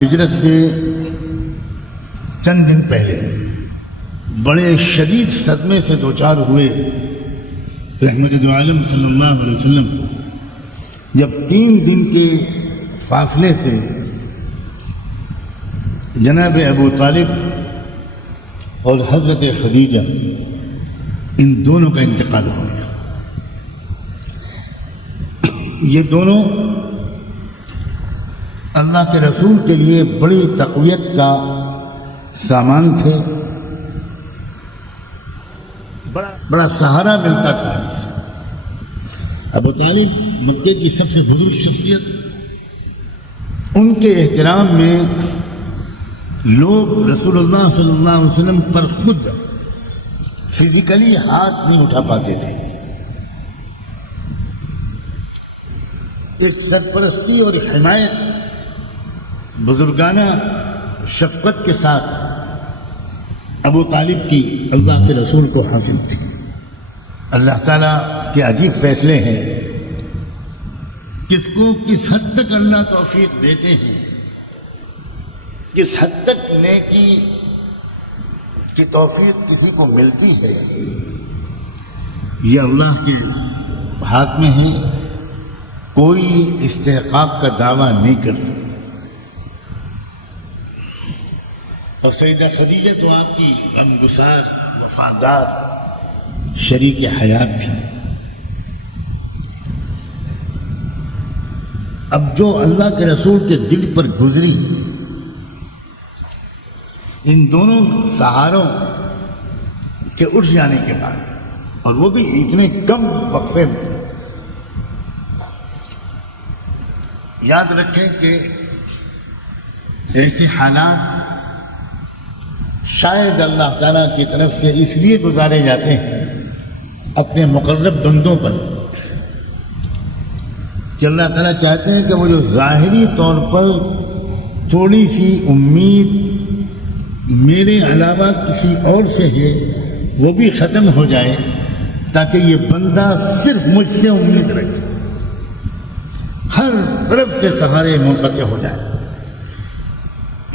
ہجرت سے چند دن پہلے بڑے شدید صدمے سے دوچار ہوئے رحمت دو عالم صلی اللہ علیہ وسلم جب 3 دن کے فاصلے سے جناب ابو طالب اور حضرت خدیجہ ان دونوں کا انتقال ہو گیا۔ یہ دونوں اللہ کے رسول کے لیے بڑی تقویت کا سامان تھے، بڑا سہارا ملتا تھا۔ ابو طالب مکے کی سب سے بزرگ شخصیت، ان کے احترام میں لوگ رسول اللہ صلی اللہ علیہ وسلم پر خود فزیکلی ہاتھ نہیں اٹھا پاتے تھے۔ ایک سرپرستی اور حمایت بزرگانہ شفقت کے ساتھ ابو طالب کی اللہ کے رسول کو حاصل تھی۔ اللہ تعالیٰ کے عجیب فیصلے ہیں، کس کو کس حد تک اللہ توفیق دیتے ہیں، کس حد تک نیکی کی توفیق کسی کو ملتی ہے، یہ اللہ کے ہاتھ میں ہے۔ کوئی استحقاق کا دعویٰ نہیں کر سکتا۔ اور سیدہ خدیجہ تو آپ کی غمگسار وفادار شریک حیات تھی۔ اب جو اللہ کے رسول کے دل پر گزری، ان دونوں سہاروں کے اٹھ جانے کے بعد، اور وہ بھی اتنے کم وقفے میں، یاد رکھیں کہ ایسے حالات شاید اللہ تعالیٰ کی طرف سے اس لیے گزارے جاتے ہیں اپنے مقرب بندوں پر کہ اللہ تعالیٰ چاہتے ہیں کہ وہ جو ظاہری طور پر تھوڑی سی امید میرے علاوہ کسی اور سے ہے وہ بھی ختم ہو جائے، تاکہ یہ بندہ صرف مجھ سے امید رکھے، ہر طرف سے سہارے منقطع ہو جائے۔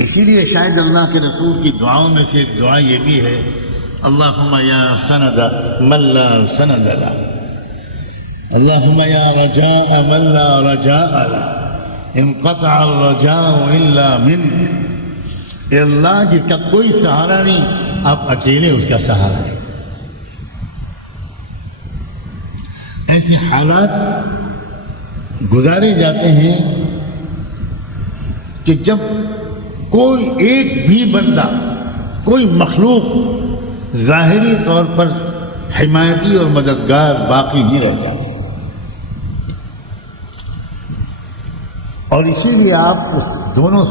اسی لیے شاید اللہ کے رسول کی دعاؤں میں سے ایک دعا یہ بھی ہے، اللہم یا سند من لا سند لا، اللہم یا رجاء من لا رجاء لا، انقطع الرجاء الا منک۔ اے اللہ جس کا کوئی سہارا نہیں، آپ اکیلے اس کا سہارا ہے۔ ایسے حالات گزارے جاتے ہیں کہ جب کوئی ایک بھی بندہ، کوئی مخلوق ظاہری طور پر حمایتی اور مددگار باقی نہیں رہ جاتی، اور اسی لیے آپ اس دونوں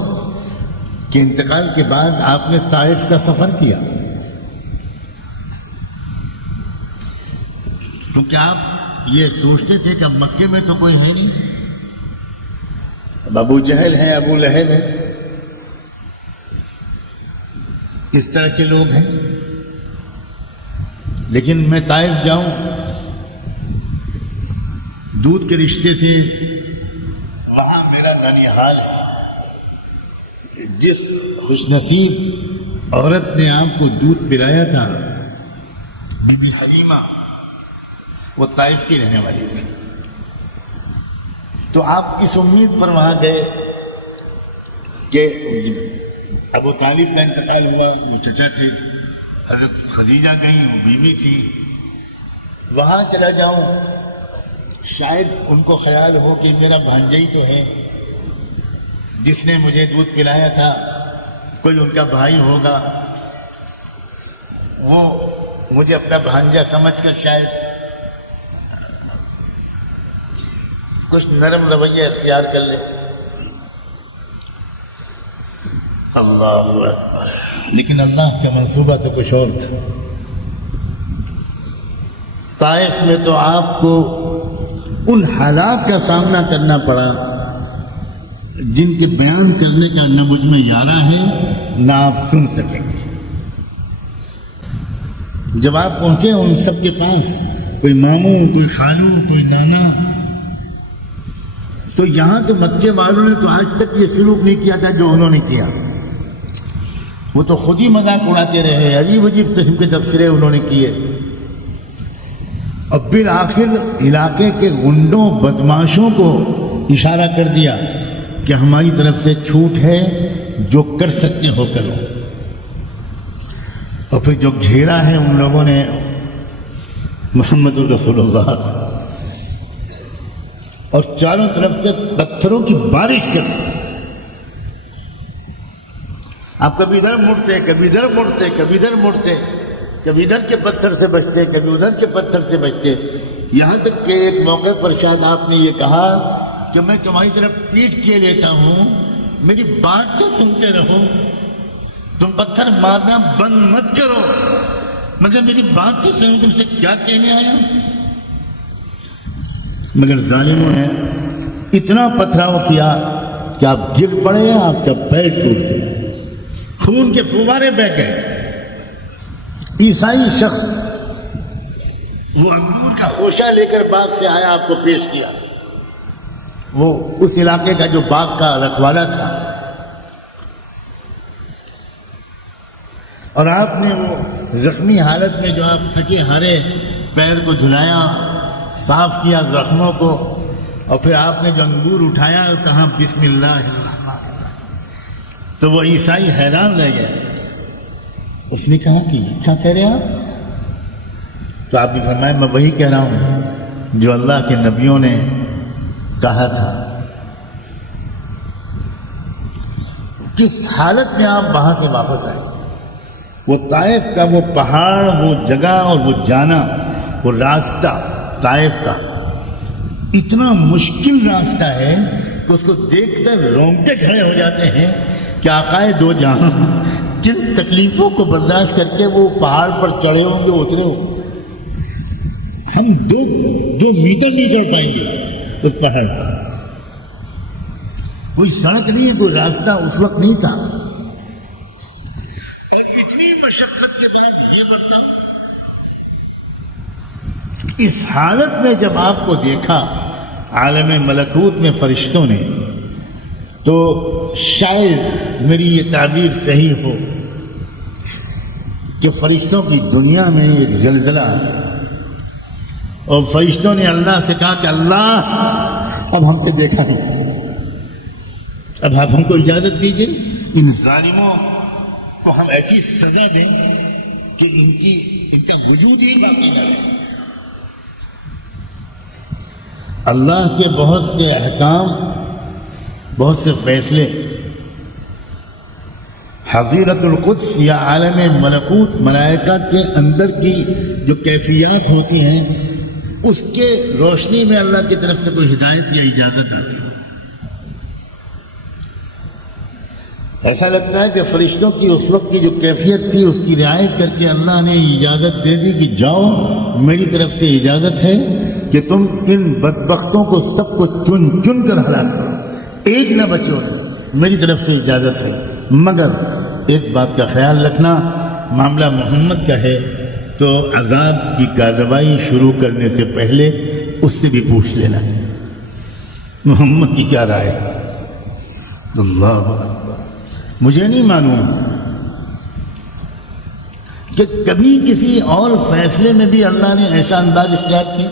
کے انتقال کے بعد آپ نے طائف کا سفر کیا، کیونکہ آپ یہ سوچتے تھے کہ اب مکے میں تو کوئی ہے نہیں، اب ابو جہل ہے، ابو لہب ہے، اس طرح کے لوگ ہیں، لیکن میں طائف جاؤں، دودھ کے رشتے سے وہاں میرا ننیحال ہے۔ جس خوش نصیب عورت نے آپ کو دودھ پلایا تھا، بی بی حلیمہ، وہ طائف کی رہنے والی تھی، تو آپ اس امید پر وہاں گئے کہ ابو طالب کا انتقال ہوا، وہ چچا تھے، حضرت خدیجہ گئی، وہ بیوی تھی، وہاں چلا جاؤں، شاید ان کو خیال ہو کہ میرا بھانجا تو ہے جس نے مجھے دودھ پلایا تھا، کوئی ان کا بھائی ہوگا، وہ مجھے اپنا بھانجا سمجھ کر شاید کچھ نرم رویہ اختیار کر لے۔ اللہ اکبر، لیکن اللہ کا منصوبہ تو کچھ اور تھا۔ طائف میں تو آپ کو ان حالات کا سامنا کرنا پڑا جن کے بیان کرنے کا نہ مجھ میں یارہ ہے نہ آپ سن سکیں گے۔ جب آپ پہنچے ان سب کے پاس، کوئی ماموں، کوئی خالو، کوئی نانا، تو یہاں تو مکے والوں نے تو آج تک یہ سلوک نہیں کیا تھا جو انہوں نے کیا. وہ تو خود ہی مذاق اڑاتے رہے, عجیب عجیب قسم کے تبصرے انہوں نے کیے. اب بالآخر علاقے کے گنڈوں بدماشوں کو اشارہ کر دیا کہ ہماری طرف سے چھوٹ ہے, جو کر سکتے ہو کرو. اور پھر جو گھیرا ہے ان لوگوں نے محمد الرسول اللہ, اور چاروں طرف سے پتھروں کی بارش کر دی. آپ کبھی ادھر مڑتے, کبھی ادھر مڑتے, کبھی ادھر مڑتے, کبھی ادھر کے پتھر سے بچتے, کبھی ادھر کے پتھر سے بچتے. یہاں تک کہ ایک موقع پر شاید آپ نے یہ کہا کہ میں تمہاری طرف پیٹ کیے لیتا ہوں, میری بات تو سنتے رہو, تم پتھر مارنا بند مت کرو, مگر میری بات تو سنو, تم سے کیا کہنے آیا. مگر ظالموں نے اتنا پتھراؤ کیا کہ آپ گر پڑے, آپ کا پیر ٹوٹ گیا, خون کے فوارے بہہ گئے. عیسائی شخص وہ انگور کا خوشہ لے کر باغ سے آیا, آپ کو پیش کیا. وہ اس علاقے کا جو باغ کا رکھوالا تھا, اور آپ نے وہ زخمی حالت میں جو آپ تھکے ہارے پیر کو دھلایا, صاف کیا زخموں کو, اور پھر آپ نے جو انگور اٹھایا کہا بسم اللہ الرحمن الرحیم, تو وہ عیسائی حیران رہ گئے. اس نے کہا کہ یہ کیا کہہ رہے ہیں آپ؟ تو آپ نے فرمایا میں وہی کہہ رہا ہوں جو اللہ کے نبیوں نے کہا تھا. کس حالت میں آپ وہاں سے واپس آئے؟ وہ طائف کا وہ پہاڑ, وہ جگہ اور وہ جانا, وہ راستہ طائف کا اتنا مشکل راستہ ہے کہ اس کو دیکھ کر رونگٹے کھڑے ہو جاتے ہیں کہ آقائے دو جہاں کن تکلیفوں کو برداشت کر کے وہ پہاڑ پر چڑھے ہوں گے, اترے ہوں. ہم دو میٹر نہیں چڑھ پائیں گے اس پہاڑ پر. کوئی سڑک نہیں ہے, کوئی راستہ اس وقت نہیں تھا, اور اتنی مشقت کے بعد یہ برتاؤ. اس حالت میں جب آپ کو دیکھا عالم ملکوت میں فرشتوں نے, تو شاید میری یہ تعبیر صحیح ہو کہ فرشتوں کی دنیا میں ایک زلزلہ آ گیا, اور فرشتوں نے اللہ سے کہا کہ اللہ اب ہم سے دیکھا نہیں, اب آپ ہم کو اجازت دیجیے, ان ظالموں کو ہم ایسی سزا دیں کہ ان کا وجود ہی باقی نہ رہے. اللہ کے بہت سے احکام, بہت سے فیصلے حضیرت القدس یا عالم ملکوت ملائکہ کے اندر کی جو کیفیات ہوتی ہیں اس کے روشنی میں اللہ کی طرف سے کوئی ہدایت یا اجازت آتی ہے. ایسا لگتا ہے کہ فرشتوں کی اس وقت کی جو کیفیت تھی اس کی رعایت کر کے اللہ نے اجازت دے دی کہ جاؤ, میری طرف سے اجازت ہے کہ تم ان بدبختوں کو سب کو چن چن کر ہلاک کرو, ایک نہ بچو, میری طرف سے اجازت ہے. مگر ایک بات کا خیال رکھنا, معاملہ محمد کا ہے تو عذاب کی کارروائی شروع کرنے سے پہلے اس سے بھی پوچھ لینا محمد کی کیا رائے. اللہ اکبر. مجھے نہیں معلوم کہ کبھی کسی اور فیصلے میں بھی اللہ نے ایسا انداز اختیار کیا.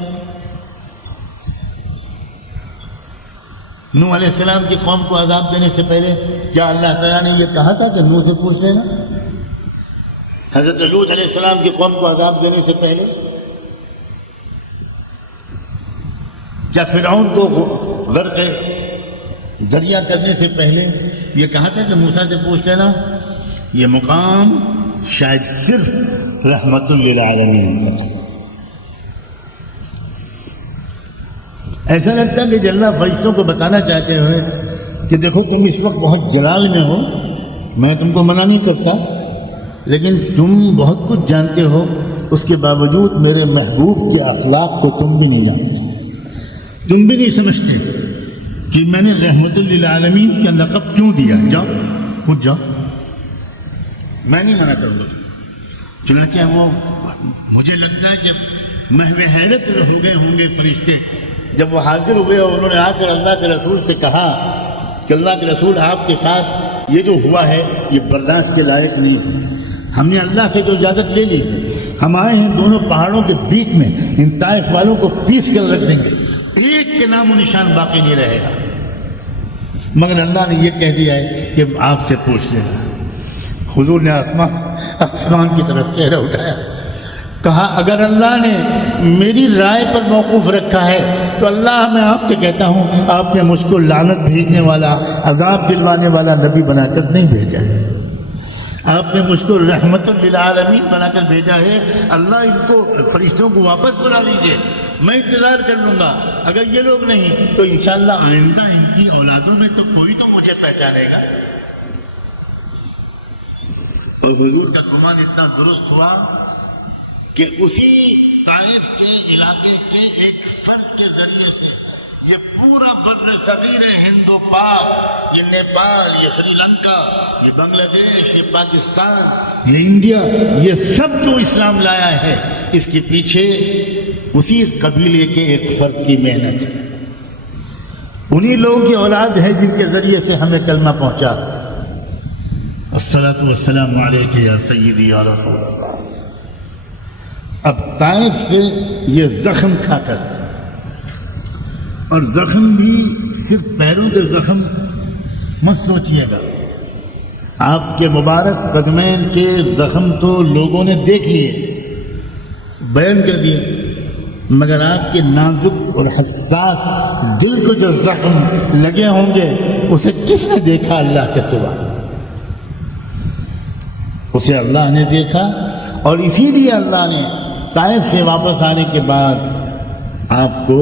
نوح علیہ السلام کی قوم کو عذاب دینے سے پہلے کیا اللہ تعالیٰ نے یہ کہا تھا کہ نوح سے پوچھ لینا؟ حضرت لوط علیہ السلام کی قوم کو عذاب دینے سے پہلے کیا فرعون کو غرق دریا کرنے سے پہلے یہ کہا تھا کہ موسیٰ سے پوچھ لینا؟ یہ مقام شاید صرف رحمت للعالمین کا تھا. ایسا لگتا ہے کہ اللہ فرشتوں کو بتانا چاہتے ہوئے کہ دیکھو تم اس وقت بہت جلال میں ہو, میں تم کو منع نہیں کرتا, لیکن تم بہت کچھ جانتے ہو, اس کے باوجود میرے محبوب کے اخلاق کو تم بھی نہیں جانتے, تم بھی نہیں سمجھتے کہ میں نے رحمت للعالمین کا لقب کیوں دیا. جاؤ خود جاؤ, میں نہیں منع کروں گا. چنانچہ وہ مجھے لگتا ہے کہ محو حیرت ہو گئے ہوں گے فرشتے جب وہ حاضر ہوئے اور انہوں نے آ کر اللہ کے رسول سے کہا کہ اللہ کے رسول آپ کے ساتھ یہ جو ہوا ہے یہ برداشت کے لائق نہیں ہے، ہم نے اللہ سے جو اجازت لے لی ہے، ہم آئے ہیں دونوں پہاڑوں کے بیچ میں، ان طائف والوں کو پیس کر رکھ دیں گے، ایک کے نام و نشان باقی نہیں رہے گا، مگر اللہ نے یہ کہہ دیا ہے کہ آپ سے پوچھ لینا۔ حضور نے آسمان کی طرف چہرہ اٹھایا، کہا اگر اللہ نے میری رائے پر موقوف رکھا ہے تو اللہ میں آپ سے کہتا ہوں آپ نے مجھ کو لعنت بھیجنے والا، عذاب دلوانے والا نبی بنا کر نہیں بھیجا ہے، آپ نے مجھ کو رحمت للعالمین بنا کر بھیجا ہے۔ اللہ ان کو فرشتوں کو واپس بلا لیجئے، میں انتظار کر لوں گا، اگر یہ لوگ نہیں تو انشاءاللہ آئندہ ان کی اولادوں میں تو کوئی تو مجھے پہچانے گا۔ اور حضور کا گمان اتنا درست ہوا کہ اسی طائف کے علاقے کے ایک فرد کے ذریعے سے یہ پورا بر صغیر ہند و پاک، یہ نیپال، یہ سری لنکا، یہ بنگلہ دیش، یہ پاکستان، یہ انڈیا، یہ سب جو اسلام لایا ہے اس کے پیچھے اسی قبیلے کے ایک فرد کی محنت ہے، انہی لوگوں کی اولاد ہے جن کے ذریعے سے ہمیں کلمہ پہنچا۔ الصلاۃ والسلام علیک یا سیدی یا رسول اللہ۔ اب طائف سے یہ زخم کھا کر، اور زخم بھی صرف پیروں کے زخم مت سوچیے گا، آپ کے مبارک قدمین کے زخم تو لوگوں نے دیکھ لیے، بیان کر دیے، مگر آپ کے نازک اور حساس دل کو جو زخم لگے ہوں گے اسے کس نے دیکھا اللہ کے سوا؟ اسے اللہ نے دیکھا، اور اسی لیے اللہ نے طائف سے واپس آنے کے بعد آپ کو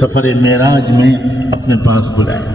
سفر معراج میں اپنے پاس بلایا۔